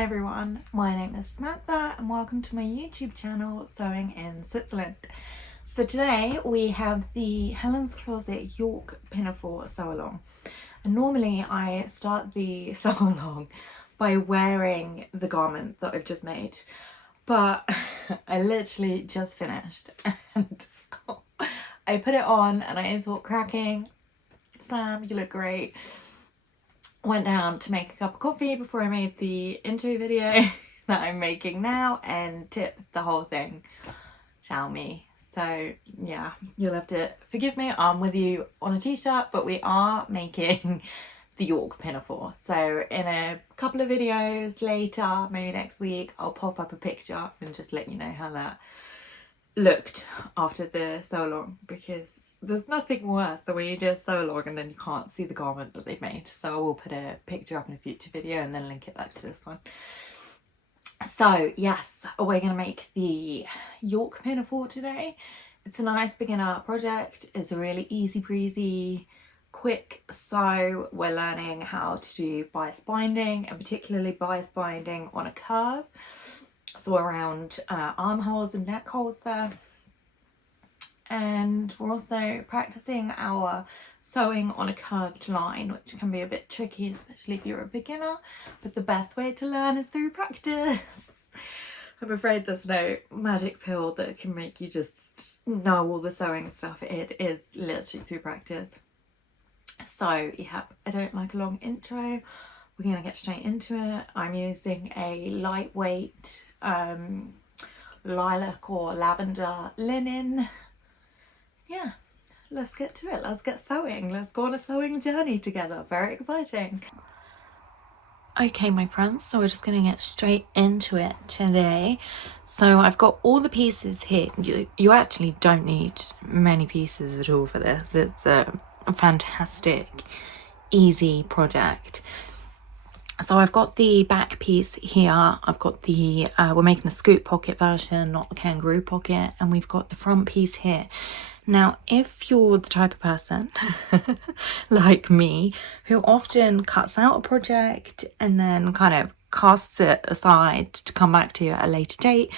Hi everyone, my name is Samantha and welcome to my YouTube channel Sewing in Switzerland. So today we have the Helen's Closet York Pinafore Sew Along. And normally I start the sew along by wearing the garment that I've just made, but I literally just finished and I put it on and I thought, cracking, Sam, you look great. Went down to make a cup of coffee before I made the intro video that I'm making now and tipped the whole thing. Shall me. So yeah, you'll have to forgive me, I'm with you on a t-shirt, but we are making the York Pinafore. So in a couple of videos later, maybe next week, I'll pop up a picture and just let you know how that looked after the sew along, because there's nothing worse than when you do a sew along and then you can't see the garment that they've made. So I will put a picture up in a future video and then link it back to this one. So yes, we're going to make the York Pinafore today. It's a nice beginner project. It's a really easy breezy, quick sew. We're learning how to do bias binding, and particularly bias binding on a curve. So around armholes and neck holes there. And we're also practicing our sewing on a curved line, which can be a bit tricky, especially if you're a beginner, but the best way to learn is through practice. I'm afraid there's no magic pill that can make you just know all the sewing stuff. It is literally through practice. So yeah, I don't like a long intro. We're gonna get straight into it. I'm using a lightweight lilac or lavender linen. Yeah, let's get to it. Let's get sewing. Let's go on a sewing journey together. Very exciting. Okay, my friends, so we're just going to get straight into it today. So I've got all the pieces here. You actually don't need many pieces at all for this. It's a fantastic, easy project. So I've got the back piece here. I've got the, we're making the scoop pocket version, not the kangaroo pocket. And we've got the front piece here. Now, if you're the type of person like me, who often cuts out a project and then kind of casts it aside to come back to at a later date,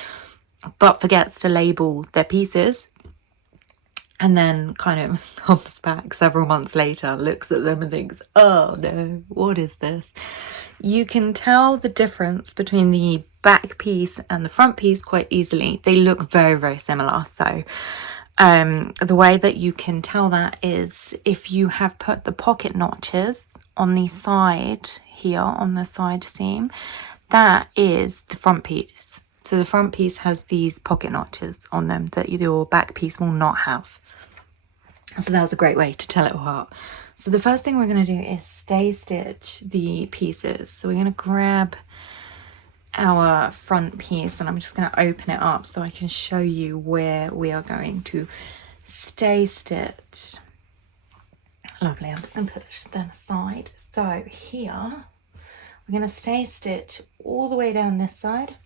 but forgets to label their pieces, and then kind of comes back several months later, looks at them and thinks, oh no, what is this? You can tell the difference between the back piece and the front piece quite easily. They look very, very similar. So the way that you can tell that is if you have put the pocket notches on the side here, on the side seam, that is the front piece. So the front piece has these pocket notches on them that your back piece will not have. So that was a great way to tell it apart. So the first thing we're going to do is stay stitch the pieces. So we're going to grab our front piece and I'm just going to open it up so I can show you where we are going to stay stitch. Lovely. I'm just going to push them aside. So here we're going to stay stitch all the way down this side,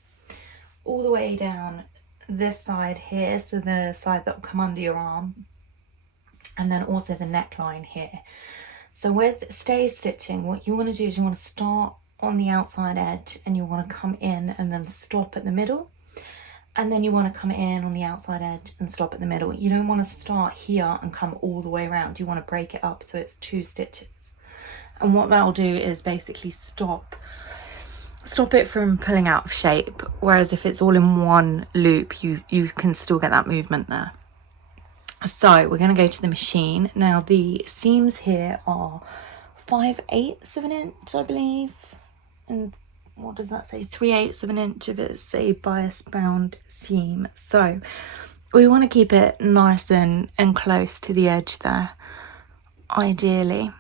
all the way down this side here, so the side that will come under your arm, and then also the neckline here. So with stay stitching, what you want to do is you want to start on the outside edge and you want to come in and then stop at the middle, and then you want to come in on the outside edge and stop at the middle. You don't want to start here and come all the way around. You want to break it up so it's 2 stitches, and what that'll do is basically stop it from pulling out of shape, whereas if it's all in one loop you can still get that movement there. So we're going to go to the machine. Now the seams here are 5/8 of an inch, I believe, and what does that say, 3/8 of an inch if it's a bias bound seam. So we want to keep it nice and close to the edge there, ideally,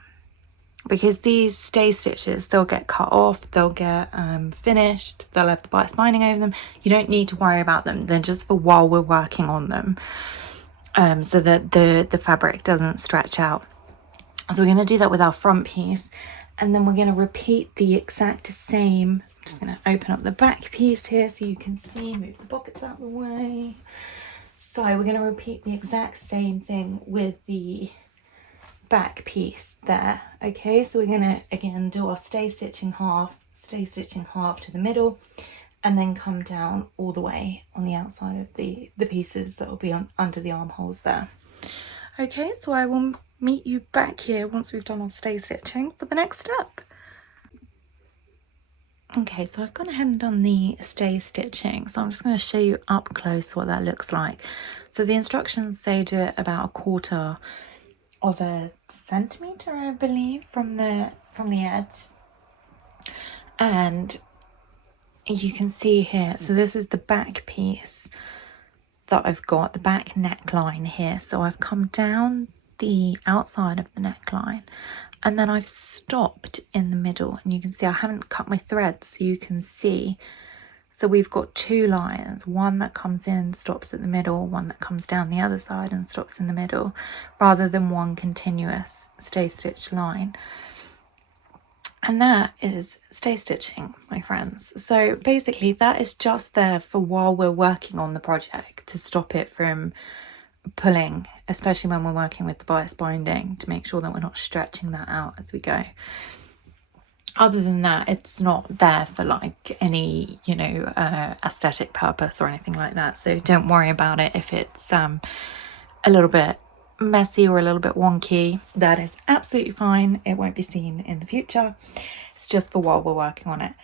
because these stay stitches, they'll get cut off, they'll get finished, they'll have the bias binding over them. You don't need to worry about them. They're just for while we're working on them, so that the fabric doesn't stretch out. So we're going to do that with our front piece, and then we're going to repeat the exact same. I'm just going to open up the back piece here so you can see, move the pockets out of the way. So we're going to repeat the exact same thing with the back piece there. Okay, so we're going to again do our stay stitching half, stay stitching half to the middle, and then come down all the way on the outside of the pieces that will be on under the armholes there. Okay, so I will meet you back here once we've done our stay stitching for the next step. Okay, so I've gone ahead and done the stay stitching, so I'm just going to show you up close what that looks like. So the instructions say do it about 1/4 of a centimetre, I believe, from the edge. And you can see here, so this is the back piece that I've got, the back neckline here. So I've come down the outside of the neckline, and then I've stopped in the middle, and you can see I haven't cut my threads, so you can see. So we've got 2 lines, one that comes in, stops at the middle, one that comes down the other side and stops in the middle, rather than one continuous stay stitch line. And that is stay stitching, my friends. So basically that is just there for while we're working on the project, to stop it from pulling, especially when we're working with the bias binding, to make sure that we're not stretching that out as we go. Other than that, it's not there for like any, you know, aesthetic purpose or anything like that. So don't worry about it if it's a little bit messy or a little bit wonky. That is absolutely fine. It won't be seen in the future. It's just for while we're working on it.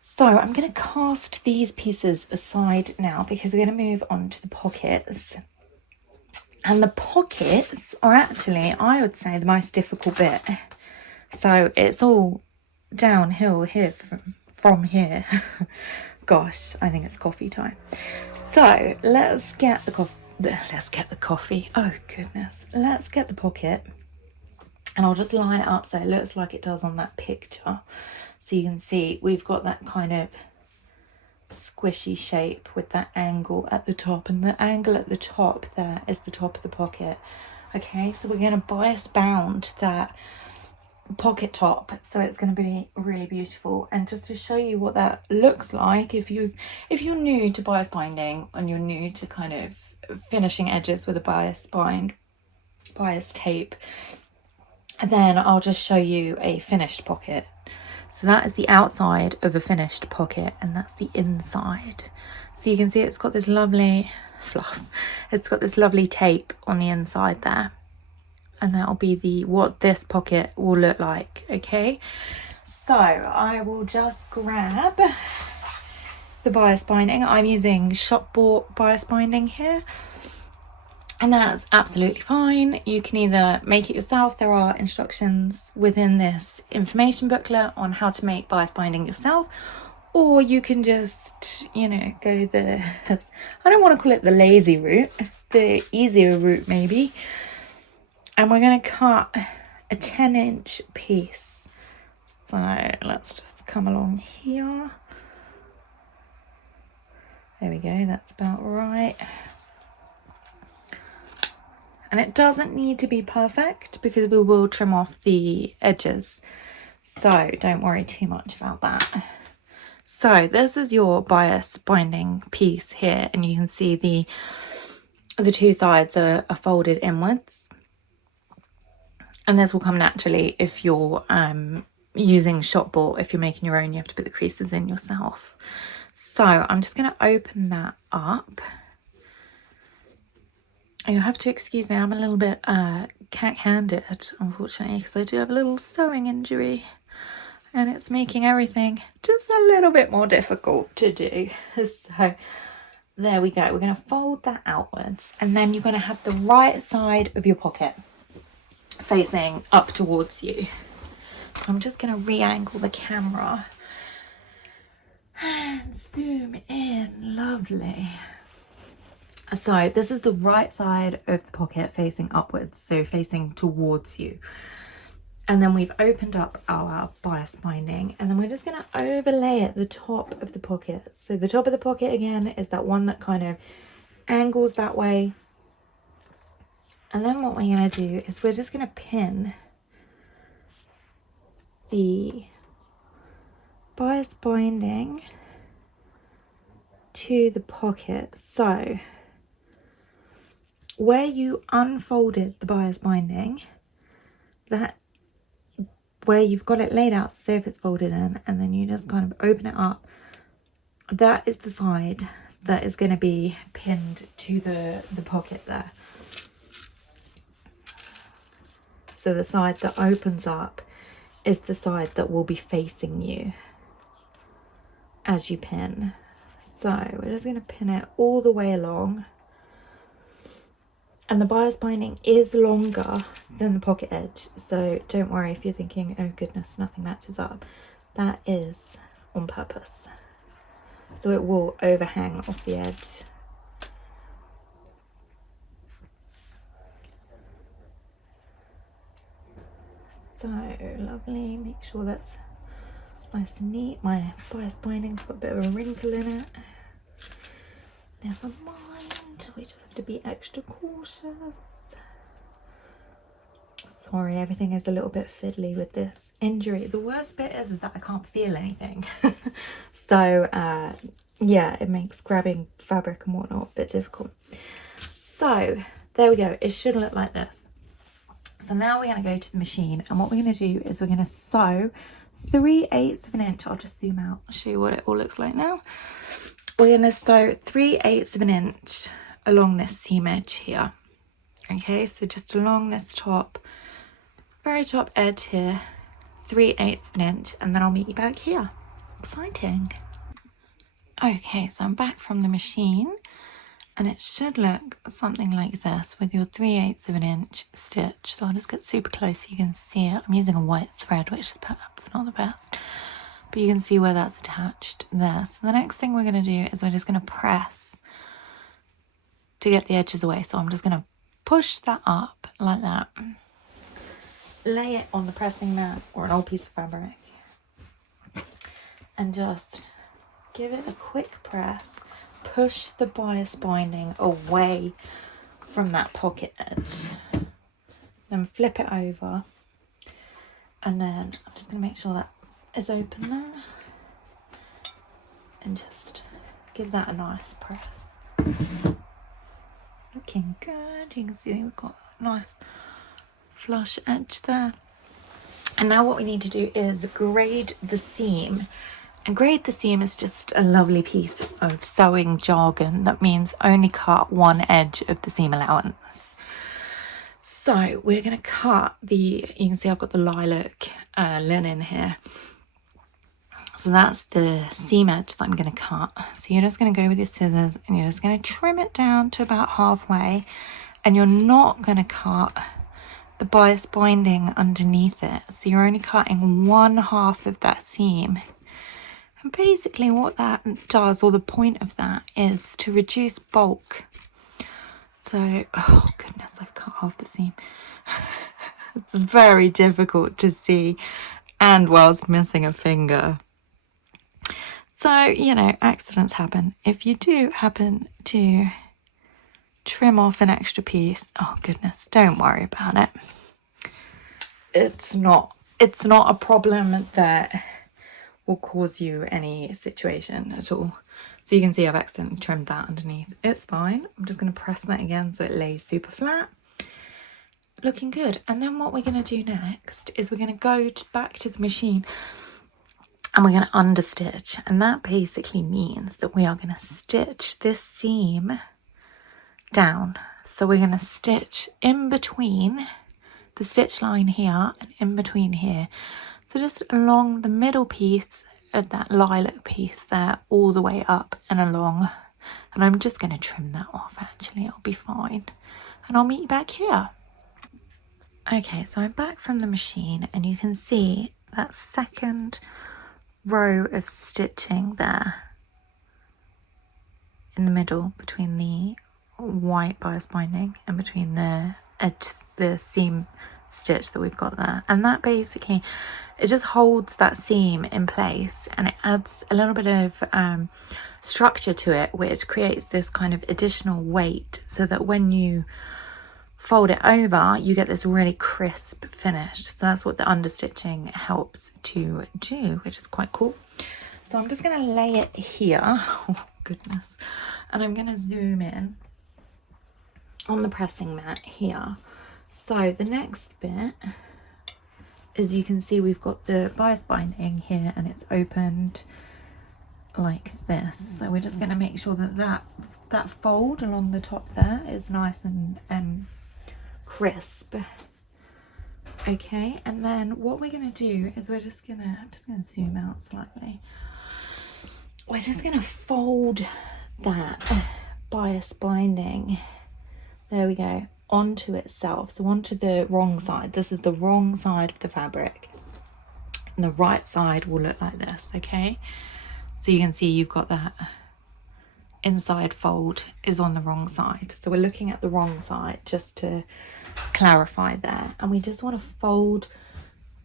So I'm going to cast these pieces aside now, because we're going to move on to the pockets. And the pockets are actually, I would say, the most difficult bit. So it's all downhill here from here. Gosh, I think it's coffee time. So let's get the coffee. Oh goodness. Let's get the pocket, and I'll just line it up so it looks like it does on that picture. So you can see we've got that kind of squishy shape with that angle at the top, and the angle at the top there is the top of the pocket. Okay, so we're going to bias bound that pocket top, so it's going to be really beautiful. And just to show you what that looks like, if you're new to bias binding and you're new to kind of finishing edges with a bias tape, then I'll just show you a finished pocket. So that is the outside of a finished pocket, and that's the inside. So you can see it's got this lovely fluff. It's got this lovely tape on the inside there. And that'll be what this pocket will look like. Okay, so I will just grab the bias binding. I'm using shop bought bias binding here, and that's absolutely fine. You can either make it yourself. There are instructions within this information booklet on how to make bias binding yourself, or you can just, you know, go the I don't want to call it the lazy route, the easier route maybe. And we're going to cut a 10-inch piece. So let's just come along here. There we go, that's about right. And it doesn't need to be perfect, because we will trim off the edges. So don't worry too much about that. So this is your bias binding piece here, and you can see the 2 sides are folded inwards. And this will come naturally if you're using shop bought. If you're making your own, you have to put the creases in yourself. So I'm just going to open that up. You'll have to excuse me, I'm a little bit cat-handed, unfortunately, because I do have a little sewing injury, and it's making everything just a little bit more difficult to do. So there we go. We're going to fold that outwards, and then you're going to have the right side of your pocket facing up towards you. I'm just going to re-angle the camera and zoom in. Lovely. So this is the right side of the pocket facing upwards, so facing towards you. And then we've opened up our bias binding, and then we're just going to overlay it the top of the pocket. So the top of the pocket again is that one that kind of angles that way. And then what we're going to do is we're just going to pin the bias binding to the pocket. So where you unfolded the bias binding, that where you've got it laid out, so say if it's folded in, and then you just kind of open it up, that is the side that is going to be pinned to the pocket there. So the side that opens up is the side that will be facing you as you pin. So we're just going to pin it all the way along. And the bias binding is longer than the pocket edge, so don't worry if you're thinking, oh goodness, nothing matches up. That is on purpose. So it will overhang off the edge. So lovely, make sure that's nice and neat. My bias binding's got a bit of a wrinkle in it. Never mind, we just have to be extra cautious. Sorry, everything is a little bit fiddly with this injury. The worst bit is that I can't feel anything. So yeah, it makes grabbing fabric and whatnot a bit difficult. So there we go, it should look like this. So now we're going to go to the machine, and what we're going to do is we're going to sew 3/8 of an inch. I'll just zoom out, show you what it all looks like now. We're going to sew 3/8 of an inch along this seam edge here. Okay, so just along this top, very top edge here, 3/8 of an inch, and then I'll meet you back here. Exciting. Okay, so I'm back from the machine, and it should look something like this with your 3/8 of an inch stitch. So I'll just get super close so you can see it. I'm using a white thread, which is perhaps not the best, but you can see where that's attached there. So the next thing we're going to do is we're just going to press to get the edges away. So I'm just going to push that up like that, lay it on the pressing mat or an old piece of fabric, and just give it a quick press. Push the bias binding away from that pocket edge, then flip it over, and then I'm just going to make sure that is open there, and just give that a nice press. Looking good. You can see we've got a nice flush edge there. And now what we need to do is grade the seam. And grade the seam is just a lovely piece of sewing jargon that means only cut one edge of the seam allowance. So we're going to cut you can see I've got the lilac linen here. So that's the seam edge that I'm going to cut. So you're just going to go with your scissors and you're just going to trim it down to about halfway. And you're not going to cut the bias binding underneath it. So you're only cutting 1/2 of that seam. And basically what that does, or the point of that, is to reduce bulk. So, oh goodness, I've cut half the seam. It's very difficult to see, and whilst missing a finger. So, you know, accidents happen. If you do happen to trim off an extra piece, oh goodness, don't worry about it. It's not a problem that will cause you any situation at all. So you can see I've accidentally trimmed that underneath. It's fine. I'm just going to press that again so it lays super flat. Looking good. And then what we're going to do next is we're going to go back to the machine and we're going to understitch. And that basically means that we are going to stitch this seam down. So we're going to stitch in between the stitch line here and in between here. So just along the middle piece of that lilac piece there, all the way up and along. And I'm just going to trim that off actually, it'll be fine. And I'll meet you back here. Okay, so I'm back from the machine and you can see that second row of stitching there in the middle between the white bias binding and between the edge, the seam stitch that we've got there. And that basically, it just holds that seam in place and it adds a little bit of structure to it, which creates this kind of additional weight so that when you fold it over, you get this really crisp finish. So that's what the understitching helps to do, which is quite cool. So I'm just going to lay it here. Oh, goodness. And I'm going to zoom in on the pressing mat here. So the next bit as you can see, we've got the bias binding here and it's opened like this. So we're just going to make sure that that fold along the top there is nice and crisp. Okay, and then what we're going to do is I'm just going to zoom out slightly. We're just going to fold that bias binding, there we go, onto itself, so onto the wrong side. This is the wrong side of the fabric, and the right side will look like this. Okay, so you can see you've got that inside fold is on the wrong side, so we're looking at the wrong side, just to clarify there. And we just want to fold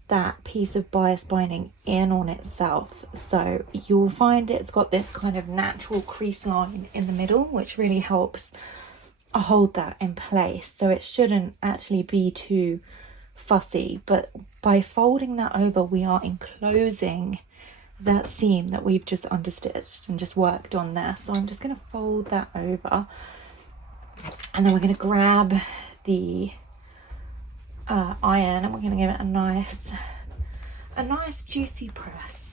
that piece of bias binding in on itself, so you'll find it's got this kind of natural crease line in the middle, which really helps hold that in place. So it shouldn't actually be too fussy, but by folding that over, we are enclosing that seam that we've just understitched and just worked on there. So I'm just going to fold that over, and then we're going to grab the iron and we're going to give it a nice juicy press.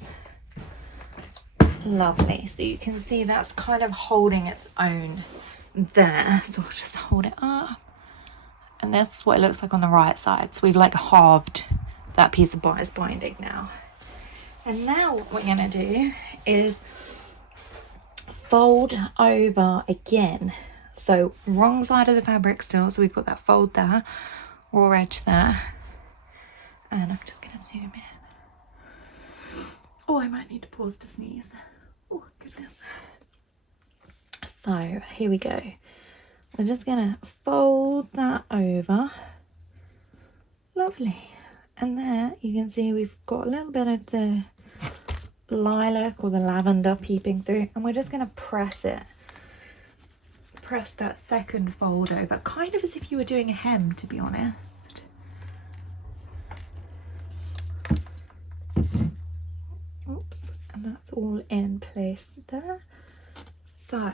Lovely. So you can see that's kind of holding its own there. So we'll just hold it up, and that's what it looks like on the right side. So we've like halved that piece of bias binding now. And now what we're going to do is fold over again. So wrong side of the fabric still, so we've got that fold there, raw edge there, and I'm just going to zoom in. Oh, I might need to pause to sneeze. Oh goodness. So here we go. We're just going to fold that over. Lovely. And there you can see we've got a little bit of the lilac or the lavender peeping through, and we're just going to press that second fold over, kind of as if you were doing a hem, to be honest. Oops, and that's all in place there. So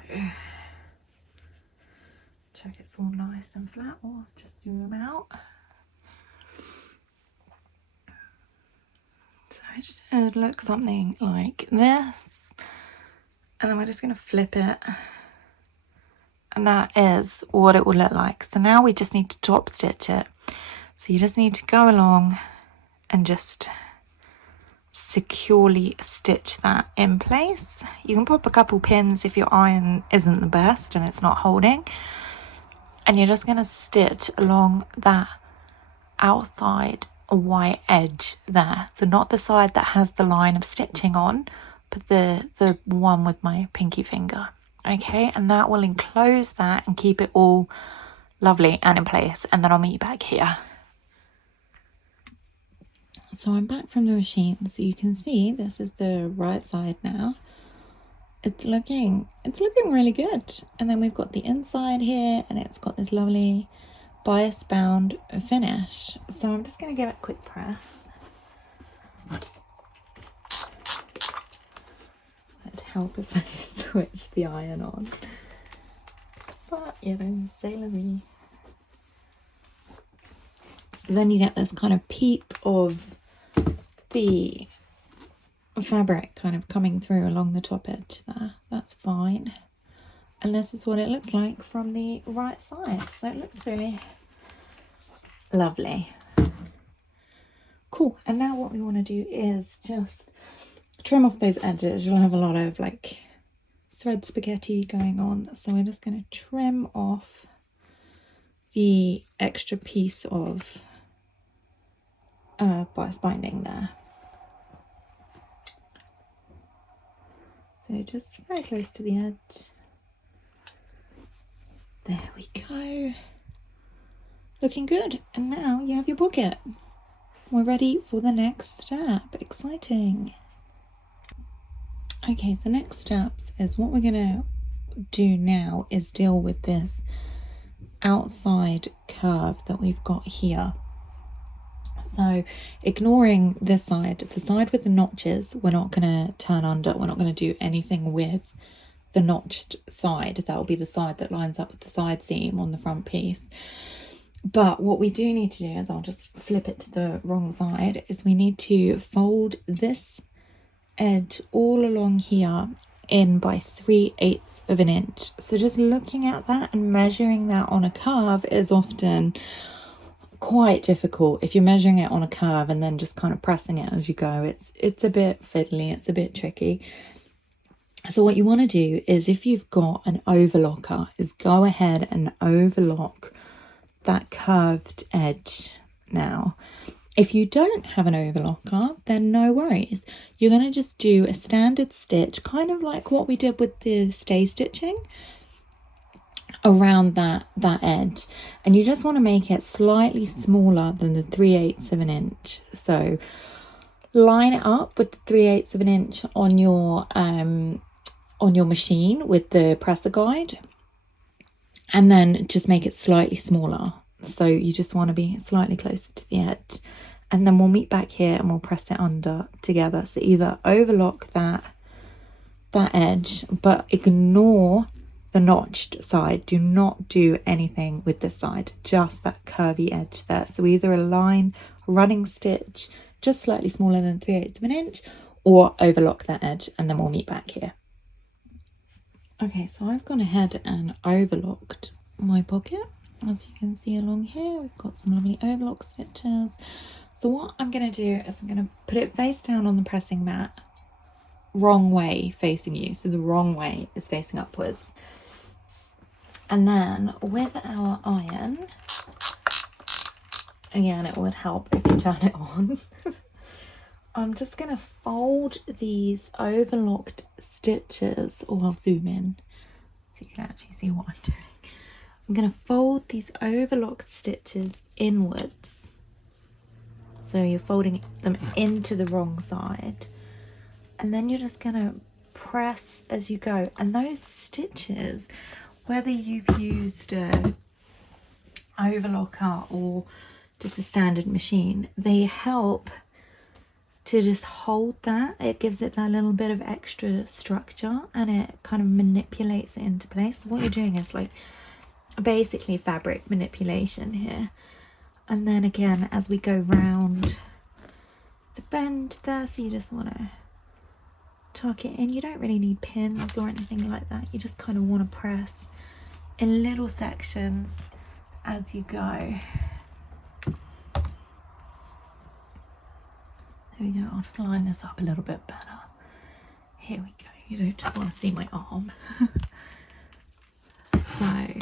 check it's all nice and flat. Let's just zoom out. So it should look something like this, and then we're just going to flip it, and that is what it will look like. So now we just need to top stitch it. So you just need to go along and just securely stitch that in place. You can pop a couple pins if your iron isn't the best and it's not holding, and you're just going to stitch along that outside white edge there. So not the side that has the line of stitching on, but the one with my pinky finger. Okay, and that will enclose that and keep it all lovely and in place, and then I'll meet you back here. So I'm back from the machine, so you can see this is the right side now. It's looking really good. And then we've got the inside here, and it's got this lovely bias bound finish. So I'm just going to give it a quick press. It'd help if I switch the iron on, but you know, c'est la vie. So then you get this kind of peep of the fabric kind of coming through along the top edge there. That's fine. And this is what it looks like from the right side. So it looks very lovely. Cool. And now what we want to do is just trim off those edges. You'll have a lot of like thread spaghetti going on. So we're just going to trim off the extra piece of bias binding there. So just very close to the edge. There we go. Looking good. And now you have your pocket. We're ready for the next step. Exciting. Okay, so next steps is what we're going to do now is deal with this outside curve that we've got here. So ignoring this side, the side with the notches, we're not going to turn under. We're not going to do anything with the notched side. That will be the side that lines up with the side seam on the front piece. But what we do need to do is, I'll just flip it to the wrong side, is we need to fold this edge all along here in by 3/8 of an inch. So just looking at that and measuring that on a curve is often quite difficult. If you're measuring it on a curve and then just kind of pressing it as you go, it's a bit fiddly, it's a bit tricky. So what you want to do is, if you've got an overlocker, is go ahead and overlock that curved edge now. If you don't have an overlocker, then no worries. You're going to just do a standard stitch, kind of like what we did with the stay stitching, around that edge, and you just want to make it slightly smaller than the 3/8 of an inch. So line it up with the 3/8 of an inch on your machine with the presser guide, and then just make it slightly smaller. So you just want to be slightly closer to the edge, and then we'll meet back here and we'll press it under together. So either overlock that edge, but ignore the notched side. Do not do anything with this side, just that curvy edge there. So either align a running stitch just slightly smaller than 3/8 of an inch, or overlock that edge, and then we'll meet back here. Okay, so I've gone ahead and overlocked my pocket. As you can see along here, we've got some lovely overlock stitches. So what I'm going to do is I'm going to put it face down on the pressing mat, wrong way facing you. So the wrong way is facing upwards. And then with our iron, again, it would help if you turn it on. I'm just going to fold these overlocked stitches, or I'll zoom in so you can actually see what I'm doing. I'm going to fold these overlocked stitches inwards. So you're folding them into the wrong side. And then you're just going to press as you go. And those stitches, whether you've used a overlocker or just a standard machine, they help to just hold that. It gives it that little bit of extra structure, and it kind of manipulates it into place. So what you're doing is like basically fabric manipulation here. And then again, as we go round the bend there, so you just want to tuck it in. You don't really need pins or anything like that. You just kind of want to press in little sections as you go. There we go. I'll just line this up a little bit better. Here we go. You don't just want to see my arm. So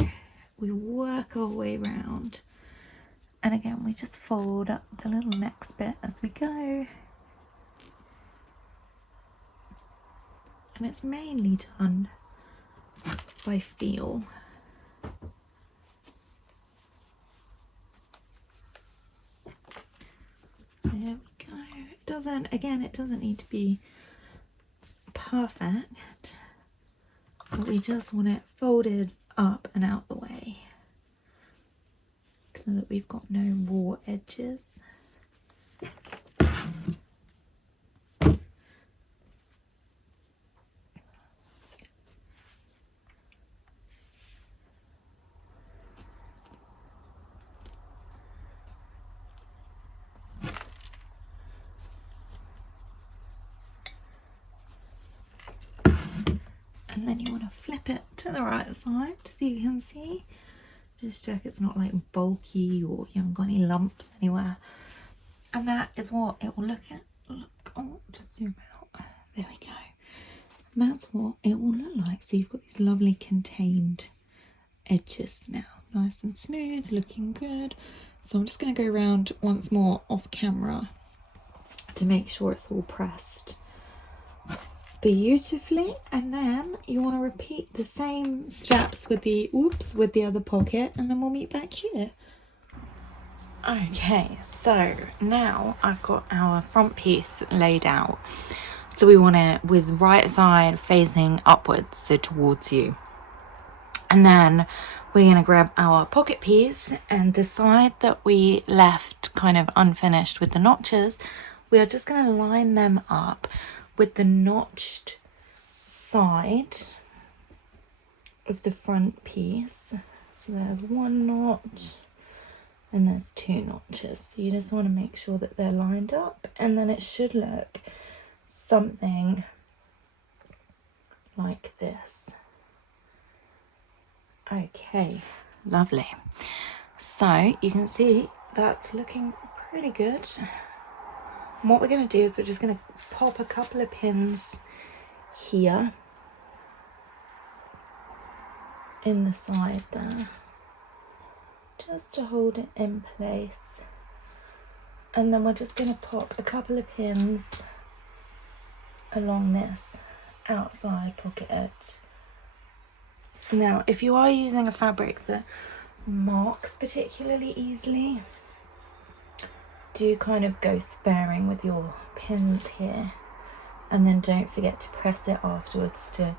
we work our way round, and again we just fold up the little next bit as we go, and it's mainly done by feel. There we go. It doesn't need to be perfect, but we just want it folded up and out the way so that we've got no raw edges. And then you want to flip it to the right side so you can see. Just check it's not like bulky or you haven't got any lumps anywhere. And that is what it will look at. Oh, just zoom out. There we go. And that's what it will look like. So you've got these lovely contained edges now. Nice and smooth, looking good. So I'm just going to go around once more off camera to make sure it's all pressed beautifully, and then you want to repeat the same steps with the other pocket, and then we'll meet back here. Okay, so now I've got our front piece laid out. So we want it with right side facing upwards, so towards you. And then we're going to grab our pocket piece, and the side that we left kind of unfinished with the notches, we are just going to line them up with the notched side of the front piece. So there's one notch, and there's 2 notches, so you just want to make sure that they're lined up, and then it should look something like this. Okay, lovely. So you can see that's looking pretty good. And what we're going to do is we're just going to pop a couple of pins here in the side there, just to hold it in place. And then we're just going to pop a couple of pins along this outside pocket edge. Now, if you are using a fabric that marks particularly easily, do kind of go sparing with your pins here, and then don't forget to press it afterwards to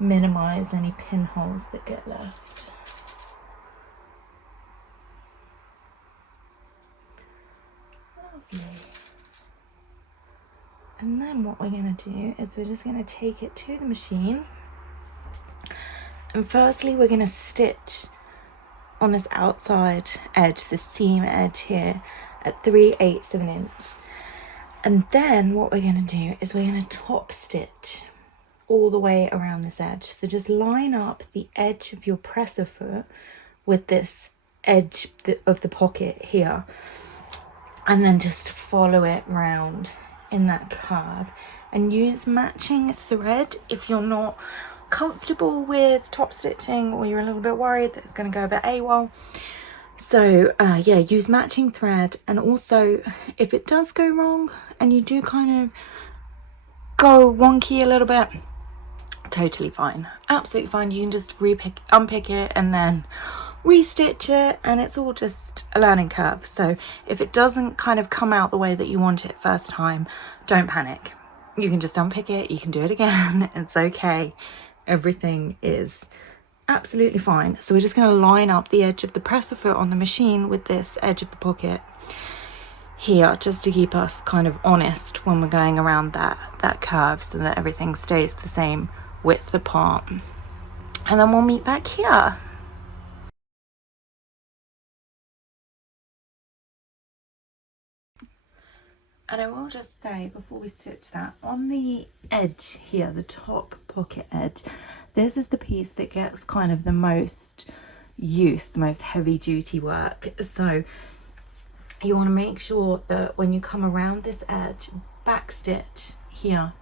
minimize any pinholes that get left. Lovely. And then what we're going to do is we're just going to take it to the machine, and firstly we're going to stitch on this outside edge, the seam edge here, at 3/8 of an inch. And then what we're going to do is we're going to top stitch all the way around this edge. So just line up the edge of your presser foot with this edge of the pocket here, and then just follow it round in that curve, and use matching thread if you're not comfortable with top stitching, or you're a little bit worried that it's going to go a bit AWOL. So yeah, use matching thread. And also, if it does go wrong and you do kind of go wonky a little bit, totally fine, absolutely fine. You can just unpick it and then restitch it, and it's all just a learning curve. So if it doesn't kind of come out the way that you want it first time, don't panic. You can just unpick it, you can do it again. It's okay, everything is absolutely fine. So we're just going to line up the edge of the presser foot on the machine with this edge of the pocket here, just to keep us kind of honest when we're going around that curve, so that everything stays the same width apart. And then we'll meet back here. And I will just say, before we stitch that, on the edge here, the top pocket edge, this is the piece that gets kind of the most use, the most heavy duty work. So you want to make sure that when you come around this edge, back stitch here.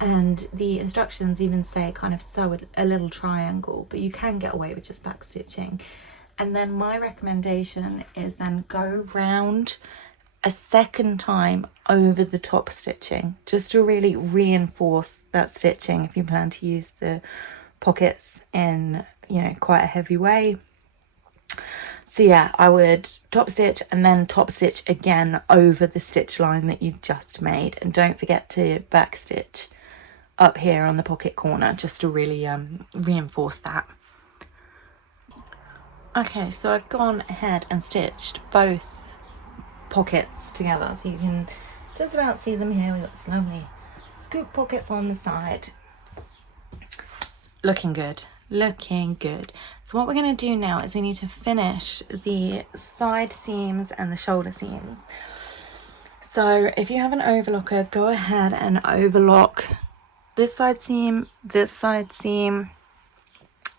And the instructions even say kind of sew a little triangle, but you can get away with just back stitching. And then my recommendation is then go round a second time over the top stitching, just to really reinforce that stitching if you plan to use the pockets in, you know, quite a heavy way. So yeah, I would top stitch and then top stitch again over the stitch line that you've just made, and don't forget to back stitch up here on the pocket corner, just to really reinforce that. Okay, so I've gone ahead and stitched both pockets together, so you can just about see them here. We've got this lovely scoop pockets on the side. Looking good, looking good. So what we're going to do now is we need to finish the side seams and the shoulder seams. So if you have an overlocker, go ahead and overlock this side seam,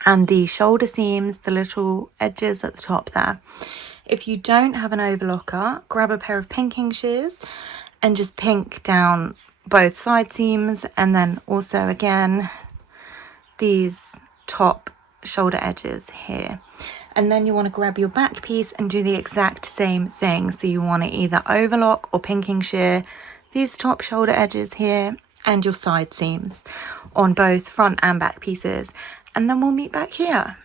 and the shoulder seams, the little edges at the top there. If you don't have an overlocker, grab a pair of pinking shears and just pink down both side seams, and then also again these top shoulder edges here. And then you want to grab your back piece and do the exact same thing. So you want to either overlock or pinking shear these top shoulder edges here and your side seams on both front and back pieces, and then we'll meet back here.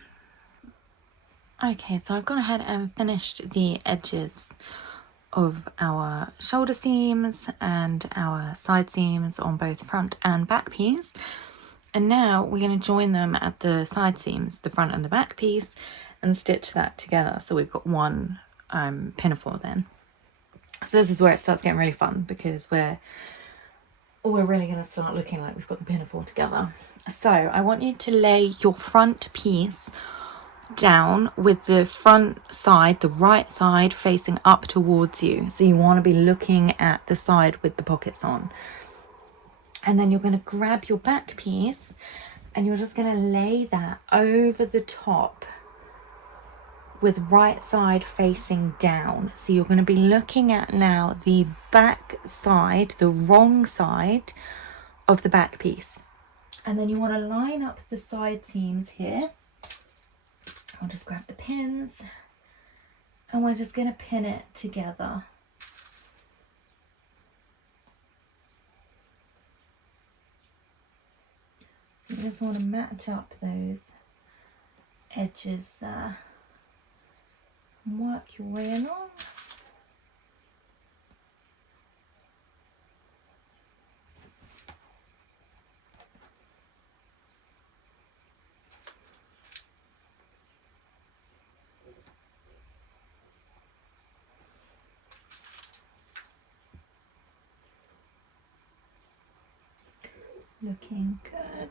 Okay, so I've gone ahead and finished the edges of our shoulder seams and our side seams on both front and back piece. And now we're going to join them at the side seams, the front and the back piece, and stitch that together. So we've got one pinafore then. So this is where it starts getting really fun, because we're really going to start looking like we've got the pinafore together. So I want you to lay your front piece down with the front side, the right side, facing up towards you. So you want to be looking at the side with the pockets on. And then you're going to grab your back piece and you're just going to lay that over the top with right side facing down. So you're going to be looking at now the back side, the wrong side of the back piece. And then you want to line up the side seams here. I'll just grab the pins and we're just going to pin it together. So you just want to match up those edges there and work your way along. Looking good.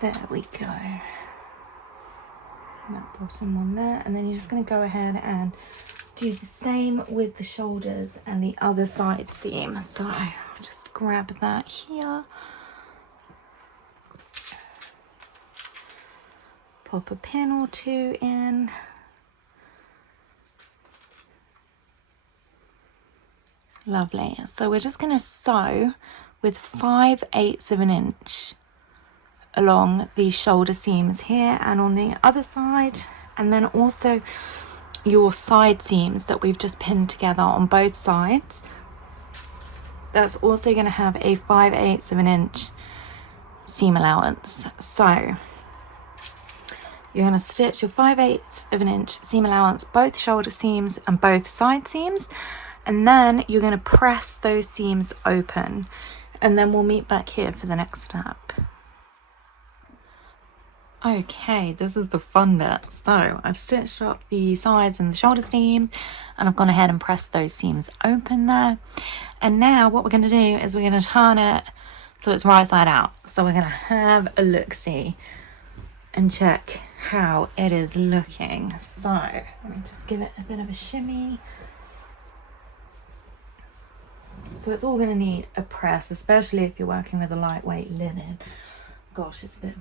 There we go. And that bottom one there, and then you're just going to go ahead and do the same with the shoulders and the other side seam. So I'll just grab that here, pop a pin or two in. Lovely. So we're just going to sew with 5/8 of an inch along these shoulder seams here and on the other side, and then also your side seams that we've just pinned together on both sides. That's also going to have a 5/8 of an inch seam allowance. So you're going to stitch your 5/8 of an inch seam allowance, both shoulder seams and both side seams, and then you're going to press those seams open, and then we'll meet back here for the next step. Okay, this is the fun bit. So I've stitched up the sides and the shoulder seams, and I've gone ahead and pressed those seams open there. And now what we're going to do is we're going to turn it so it's right side out. So we're going to have a look-see and check how it is looking. So let me just give it a bit of a shimmy. So it's all going to need a press, especially if you're working with a lightweight linen. Gosh, it's a bit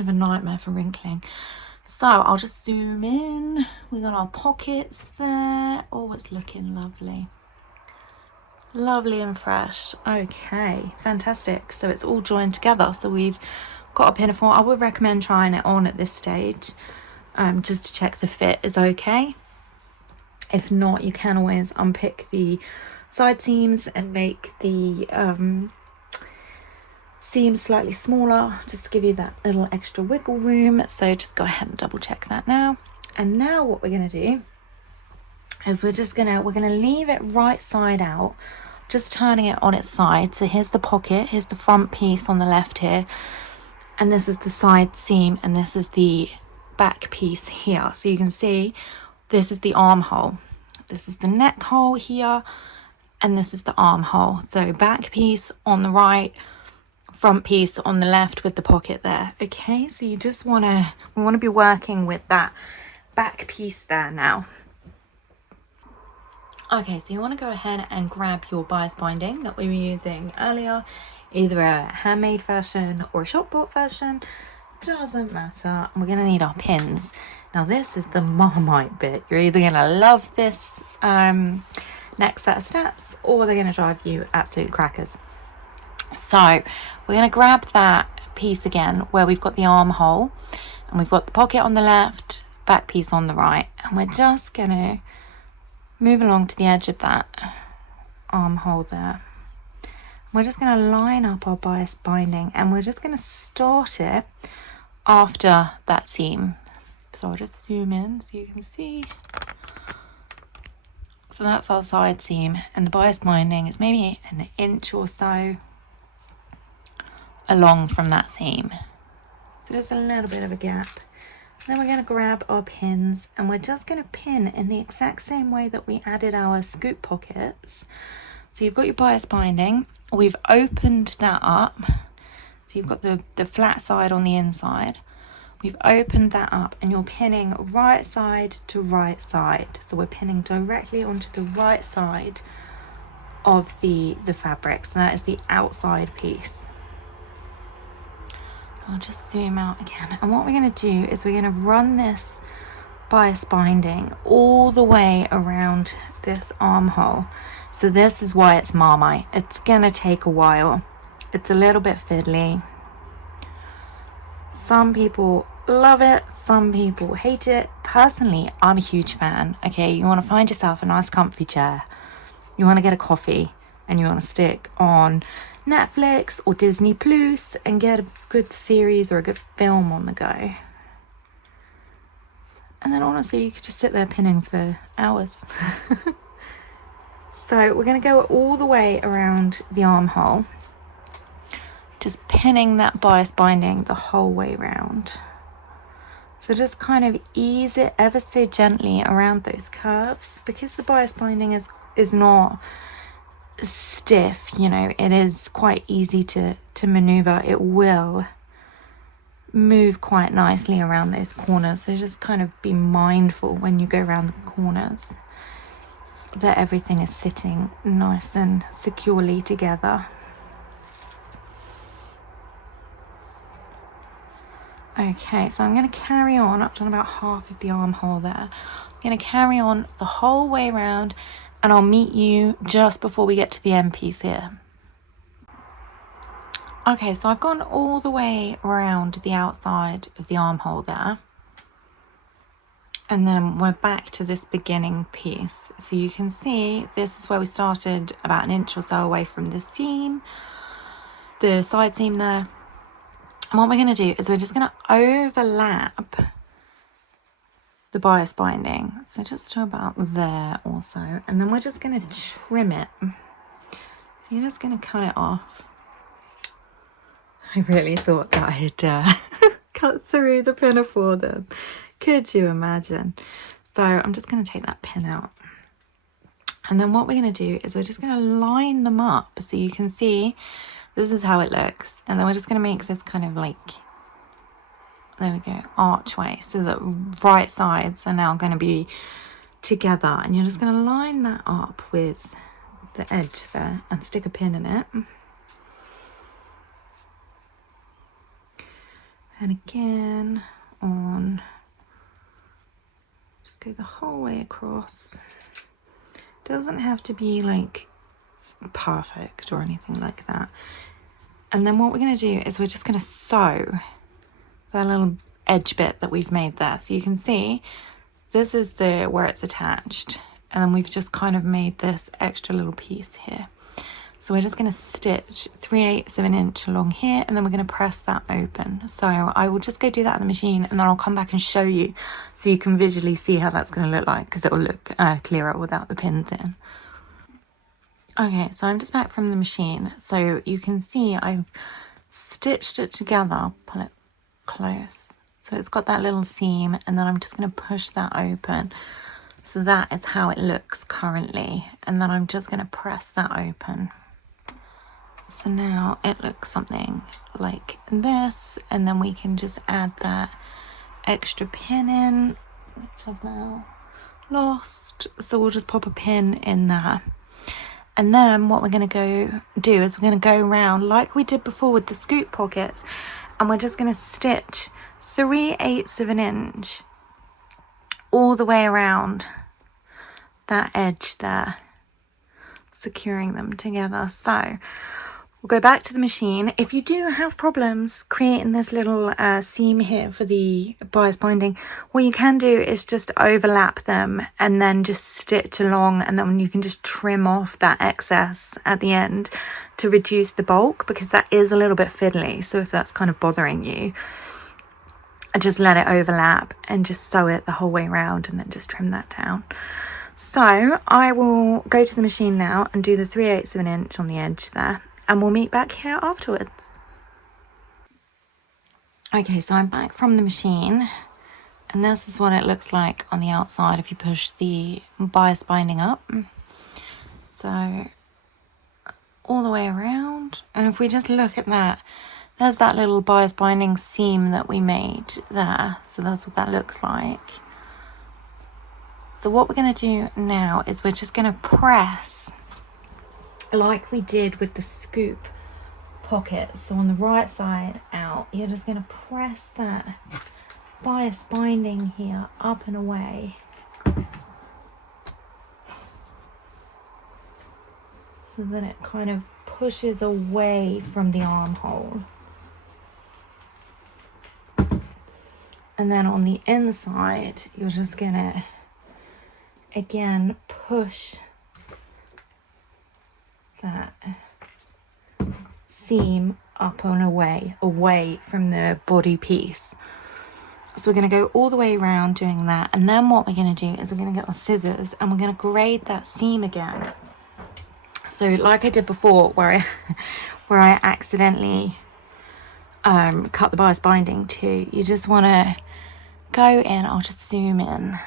of a nightmare for wrinkling. So I'll just zoom in. We got our pockets there. Oh, it's looking lovely. Lovely and fresh. Okay, fantastic. So it's all joined together. So we've got a pinafore. I would recommend trying it on at this stage, just to check the fit is okay. If not, you can always unpick the side seams and make the seams slightly smaller, just to give you that little extra wiggle room. So just go ahead and double check that now. And now what we're going to do is we're going to leave it right side out, just turning it on its side. So here's the pocket, here's the front piece on the left here, and this is the side seam, and this is the back piece here. So you can see this is the armhole, this is the neck hole here, and this is the armhole. So back piece on the right, front piece on the left with the pocket there. Okay, so you just we want to be working with that back piece there now. Okay, so you want to go ahead and grab your bias binding that we were using earlier, either a handmade version or a shop bought version, doesn't matter. We're going to need our pins. Now this is the Marmite bit. You're either going to love this next set of steps, or they're going to drive you absolute crackers. So we're going to grab that piece again where we've got the armhole and we've got the pocket on the left, back piece on the right, and we're just going to move along to the edge of that armhole there. We're just going to line up our bias binding, and we're just going to start it after that seam. So I'll just zoom in so you can see. So that's our side seam, and the bias binding is maybe an inch or so along from that seam. So just a little bit of a gap. Then we're going to grab our pins, and we're just going to pin in the exact same way that we added our scoop pockets. So you've got your bias binding we've opened that up. So you've got the flat side on the inside. We've opened that up and you're pinning right side to right side. So we're pinning directly onto the right side of the fabric. So that is the outside piece. I'll just zoom out again. And what we're going to do is we're going to run this bias binding all the way around this armhole. So this is why it's Marmite. It's going to take a while. It's a little bit fiddly. Some people love it, some people hate it. Personally, I'm a huge fan. Okay, you want to find yourself a nice comfy chair. You want to get a coffee and you want to stick on Netflix or Disney Plus and get a good series or a good film on the go. And then honestly, you could just sit there pinning for hours. So we're going to go all the way around the armhole, just pinning that bias binding the whole way around. So just kind of ease it ever so gently around those curves, because the bias binding is not stiff, you know, it is quite easy to maneuver. It will move quite nicely around those corners. So just kind of be mindful when you go around the corners that everything is sitting nice and securely together. Okay, so I'm going to carry on. I've done about half of the armhole there. I'm going to carry on the whole way around and I'll meet you just before we get to the end piece here. Okay, so I've gone all the way around the outside of the armhole there. And then we're back to this beginning piece. So you can see this is where we started, about an inch or so away from the seam, the side seam there. And what we're going to do is we're just going to overlap the bias binding. So just to about there also. And then we're just going to trim it. So you're just going to cut it off. I really thought that I'd cut through the pinafore then. Could you imagine? So I'm just going to take that pin out. And then what we're going to do is we're just going to line them up. So you can see this is how it looks. And then we're just going to make this kind of like, there we go, archway. So that right sides are now going to be together. And you're just going to line that up with the edge there and stick a pin in it. And again on, just go the whole way across. Doesn't have to be like perfect or anything like that. And then what we're going to do is we're just going to sew that little edge bit that we've made there. So you can see this is the where it's attached, and then we've just kind of made this extra little piece here. So we're just going to stitch 3/8 of an inch along here, and then we're going to press that open. So I will just go do that on the machine, and then I'll come back and show you so you can visually see how that's going to look like, because it will look clearer without the pins in. Okay, so I'm just back from the machine. So you can see I've stitched it together, pull it close. So it's got that little seam, and then I'm just going to push that open. So that is how it looks currently. And then I'm just going to press that open. So now it looks something like this, and then we can just add that extra pin in, which I've now lost. So we'll just pop a pin in there. And then what we're going to go do is we're going to go around like we did before with the scoop pockets, and we're just going to stitch 3/8 of an inch all the way around that edge there, securing them together. So we'll go back to the machine. If you do have problems creating this little seam here for the bias binding, what you can do is just overlap them and then just stitch along, and then you can just trim off that excess at the end to reduce the bulk, because that is a little bit fiddly. So if that's kind of bothering you, just let it overlap and just sew it the whole way around, and then just trim that down. So I will go to the machine now and do the 3/8 of an inch on the edge there, and we'll meet back here afterwards. Okay, so I'm back from the machine, and this is what it looks like on the outside if you push the bias binding up. So all the way around. And if we just look at that, there's that little bias binding seam that we made there. So that's what that looks like. So what we're going to do now is we're just going to press like we did with the scoop pocket. So on the right side out, you're just going to press that bias binding here up and away. So that it kind of pushes away from the armhole. And then on the inside, you're just gonna, again, push that seam up and away from the body piece. So we're gonna go all the way around doing that. And then what we're gonna do is we're gonna get our scissors and we're gonna grade that seam again. So like I did before, where I accidentally cut the bias binding too, you just want to go in. I'll just zoom in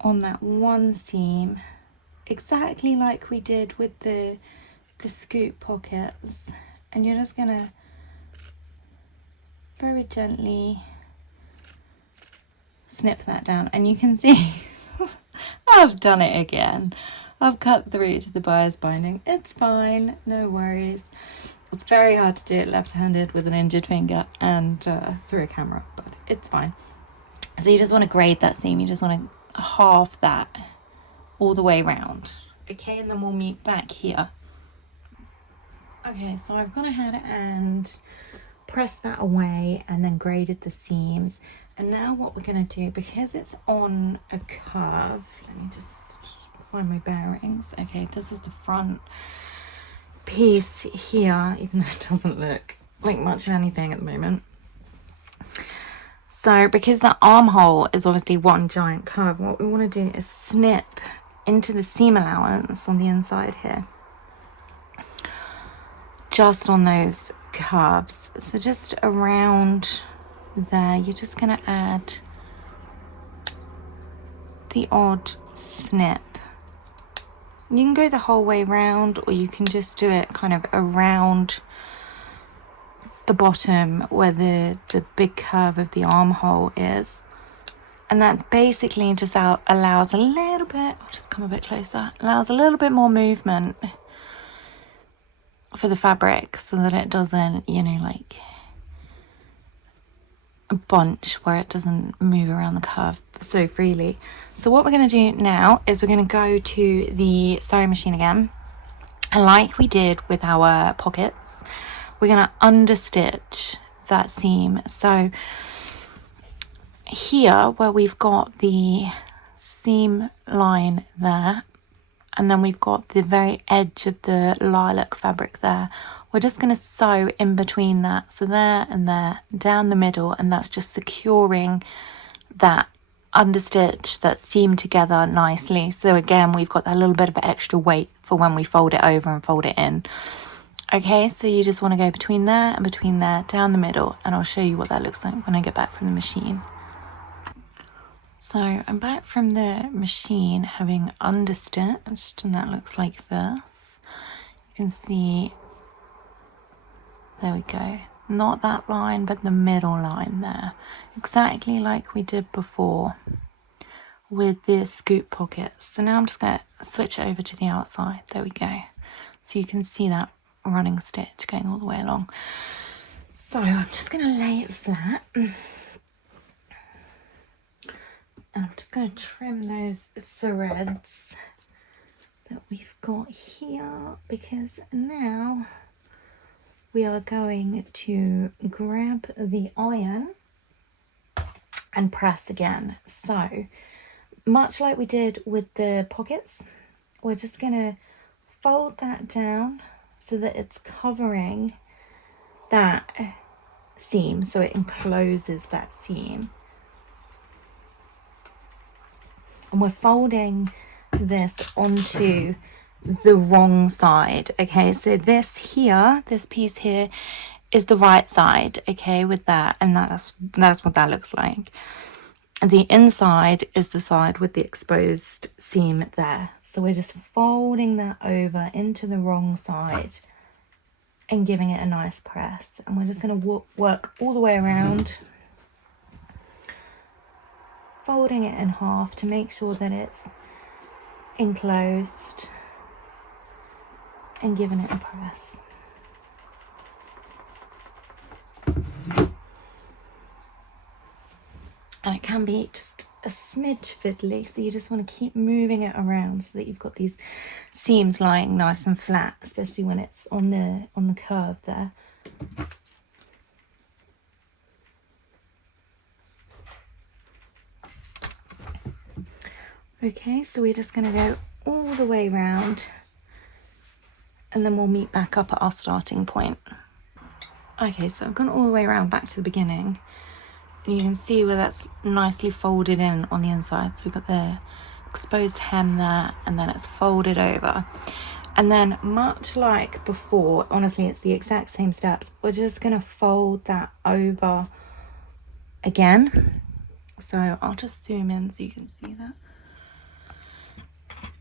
on that one seam, exactly like we did with the scoop pockets, and you're just gonna very gently snip that down, and you can see I've done it again. I've cut through to the bias binding. It's fine, no worries. It's very hard to do it left-handed with an injured finger and through a camera, but it's fine. So you just want to grade that seam. You just want to half that all the way around. Okay, and then we'll meet back here. Okay, so I've gone ahead and pressed that away and then graded the seams. And now what we're going to do, because it's on a curve, let me just find my bearings. Okay, this is the front piece here, even though it doesn't look like much of anything at the moment. So because the armhole is obviously one giant curve, what we want to do is snip into the seam allowance on the inside here, just on those curves. So just around there, you're just going to add the odd snip. You can go the whole way around, or you can just do it kind of around the bottom where the big curve of the armhole is. And that basically just allows a little bit, I'll just come a bit closer, allows a little bit more movement for the fabric so that it doesn't, you know, like a bunch where it doesn't move around the curve so freely. So what we're going to do now is we're going to go to the sewing machine again, and like we did with our pockets, we're going to understitch that seam. So here where we've got the seam line there, and then we've got the very edge of the lilac fabric there, we're just going to sew in between that, so there and there, down the middle, and that's just securing that understitch, that seam together nicely. So again, we've got that little bit of extra weight for when we fold it over and fold it in. Okay, so you just want to go between there and between there, down the middle, and I'll show you what that looks like when I get back from the machine. So I'm back from the machine having understitched, and that looks like this. You can see, there we go, not that line but the middle line there, exactly like we did before with the scoop pockets. So now I'm just going to switch it over to the outside. There we go. So you can see that running stitch going all the way along. So I'm just going to lay it flat. I'm just going to trim those threads that we've got here, because now we are going to grab the iron and press again. So much like we did with the pockets, we're just going to fold that down so that it's covering that seam, so it encloses that seam. And we're folding this onto the wrong side. Okay, so this here, this piece here is the right side, okay, with that, and that's what that looks like. And the inside is the side with the exposed seam there. So we're just folding that over into the wrong side and giving it a nice press. And we're just going to work all the way around, folding it in half to make sure that it's enclosed and giving it a press. And it can be just a smidge fiddly, so you just want to keep moving it around so that you've got these seams lying nice and flat, especially when it's on the curve there. Okay, so we're just going to go all the way around and then we'll meet back up at our starting point. Okay, so I've gone all the way around back to the beginning. And you can see where that's nicely folded in on the inside. So we've got the exposed hem there, and then it's folded over. And then much like before, honestly, it's the exact same steps. We're just going to fold that over again. So I'll just zoom in so you can see that.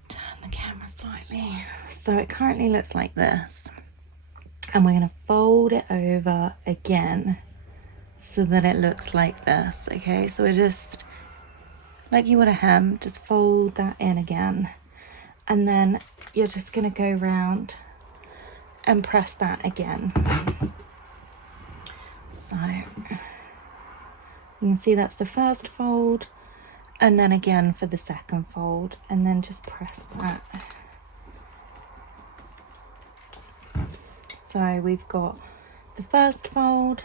Turn the camera slightly. So it currently looks like this. And we're going to fold it over again, so that it looks like this. Okay, so we're just, like you would a hem, just fold that in again. And then you're just going to go round and press that again. So you can see that's the first fold, and then again for the second fold, and then just press that. So we've got the first fold,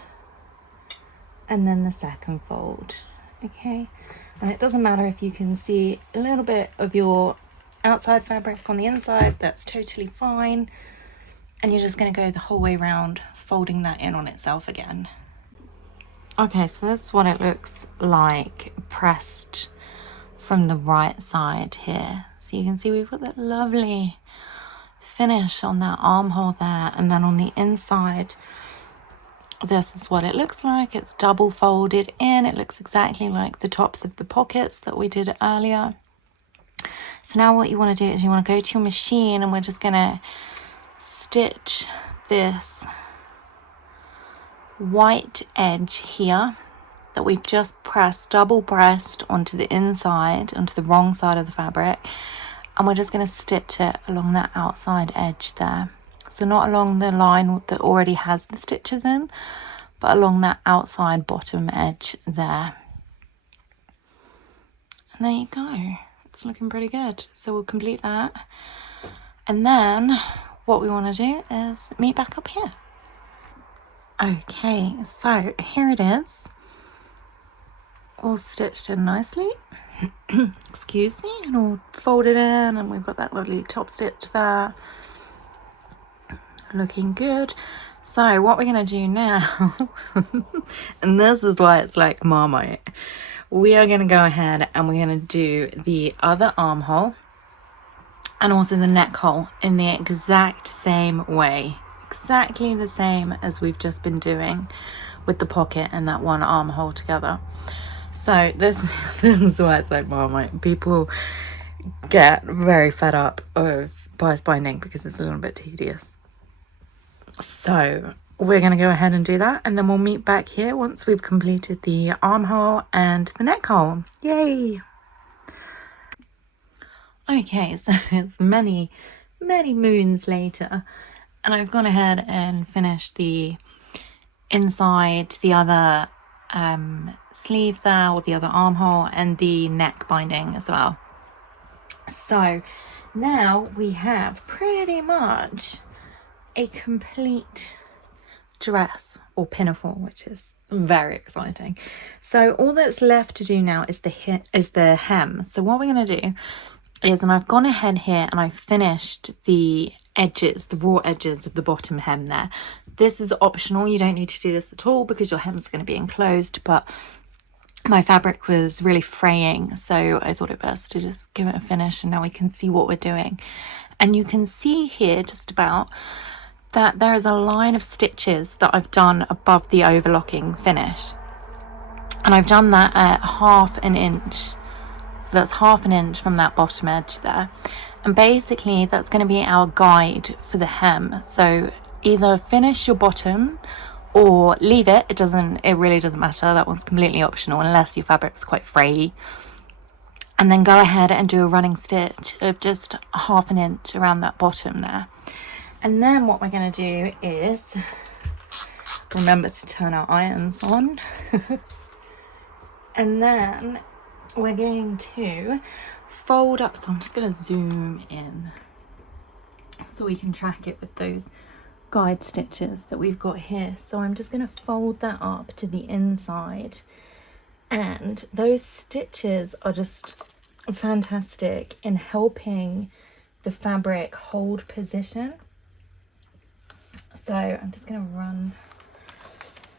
and then the second fold. Okay, and it doesn't matter if you can see a little bit of your outside fabric on the inside, that's totally fine. And you're just going to go the whole way around, folding that in on itself again. Okay, so that's what it looks like pressed from the right side here. So you can see we've got that lovely finish on that armhole there, and then on the inside, this is what it looks like. It's double folded in. It looks exactly like the tops of the pockets that we did earlier. So now what you want to do is you want to go to your machine, and we're just going to stitch this white edge here that we've just pressed, double pressed onto the inside, onto the wrong side of the fabric. And we're just going to stitch it along that outside edge there. So not along the line that already has the stitches in, but along that outside bottom edge there. And there you go. It's looking pretty good. So we'll complete that. And then what we want to do is meet back up here. Okay, so here it is. All stitched in nicely. Excuse me. And all folded in, and we've got that lovely top stitch there. Looking good. So what we're going to do now, and this is why it's like Marmite, we are going to go ahead and we're going to do the other armhole and also the neck hole in the exact same way, exactly the same as we've just been doing with the pocket and that one armhole together. So this is why it's like Marmite. People get very fed up of bias binding because it's a little bit tedious. So we're going to go ahead and do that, and then we'll meet back here once we've completed the armhole and the neck hole. Yay! Okay, so it's many moons later, and I've gone ahead and finished the inside, the other sleeve there, or the other armhole, and the neck binding as well. So now we have pretty much a complete dress or pinafore, which is very exciting. So all that's left to do now is the hem. So what we're going to do is, and I've gone ahead here and I've finished the edges, the raw edges of the bottom hem there. This is optional. You don't need to do this at all because your hem's going to be enclosed, but my fabric was really fraying, so I thought it best to just give it a finish, and now we can see what we're doing. And you can see here just about that there is a line of stitches that I've done above the overlocking finish, and I've done that at 1/2 inch. So that's 1/2 inch from that bottom edge there, And basically that's going to be our guide for the hem. So either finish your bottom or leave it. It really doesn't matter. That one's completely optional unless your fabric's quite frayy. And then go ahead and do a running stitch of just 1/2 inch around that bottom there. And then what we're going to do is remember to turn our irons on. And then we're going to fold up. So I'm just going to zoom in so we can track it with those guide stitches that we've got here. So I'm just going to fold that up to the inside, and those stitches are just fantastic in helping the fabric hold position. So I'm just going to run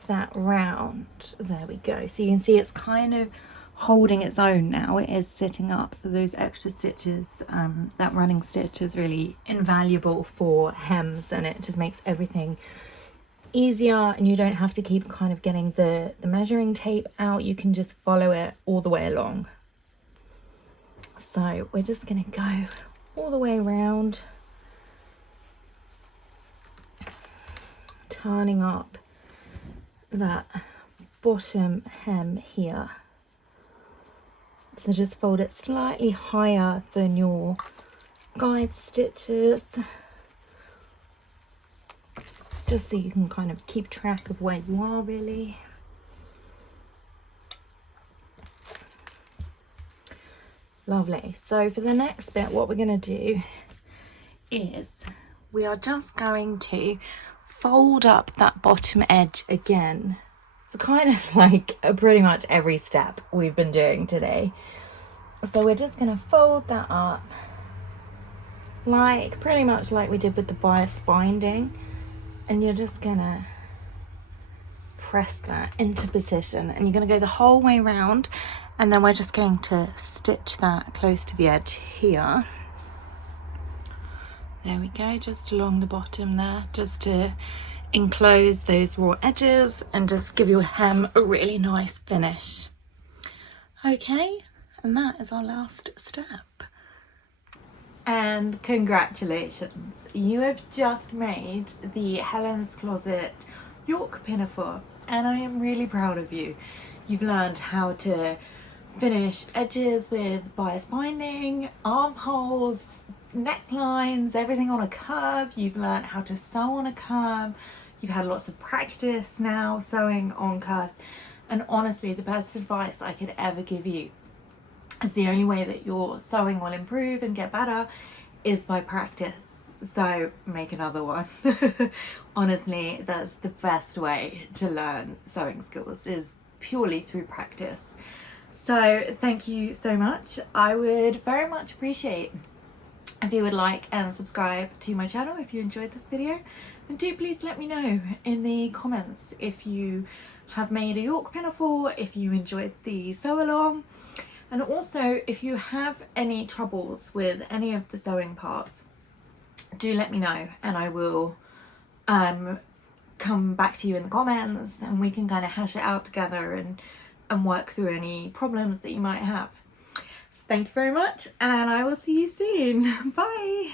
that round. There we go. So you can see it's kind of holding its own now. It is sitting up. So those extra stitches, that running stitch is really invaluable for hems, and it just makes everything easier, and you don't have to keep kind of getting the measuring tape out. You can just follow it all the way along. So we're just going to go all the way around, turning up that bottom hem here. So just fold it slightly higher than your guide stitches, just so you can kind of keep track of where you are really. Lovely. So for the next bit, what we're going to do is we are just going to fold up that bottom edge again. So kind of like pretty much every step we've been doing today. So we're just going to fold that up like pretty much like we did with the bias binding, and you're just going to press that into position, and you're going to go the whole way around, and then we're just going to stitch that close to the edge here. There we go, just along the bottom there, just to enclose those raw edges and just give your hem a really nice finish. Okay, and that is our last step. And congratulations, you have just made the Helen's Closet York Pinafore, and I am really proud of you. You've learned how to finish edges with bias binding, armholes, necklines, everything on a curve. You've learned how to sew on a curve. You've had lots of practice now sewing on curves, and honestly the best advice I could ever give you is the only way that your sewing will improve and get better is by practice. So make another one. Honestly, that's the best way to learn sewing skills, is purely through practice. So thank you so much. I would very much appreciate if you would like and subscribe to my channel if you enjoyed this video, and do please let me know in the comments if you have made a York Pinafore, if you enjoyed the sew along, and also if you have any troubles with any of the sewing parts, do let me know, and I will come back to you in the comments, and we can kind of hash it out together and work through any problems that you might have. So thank you very much, and I will see you soon. Bye.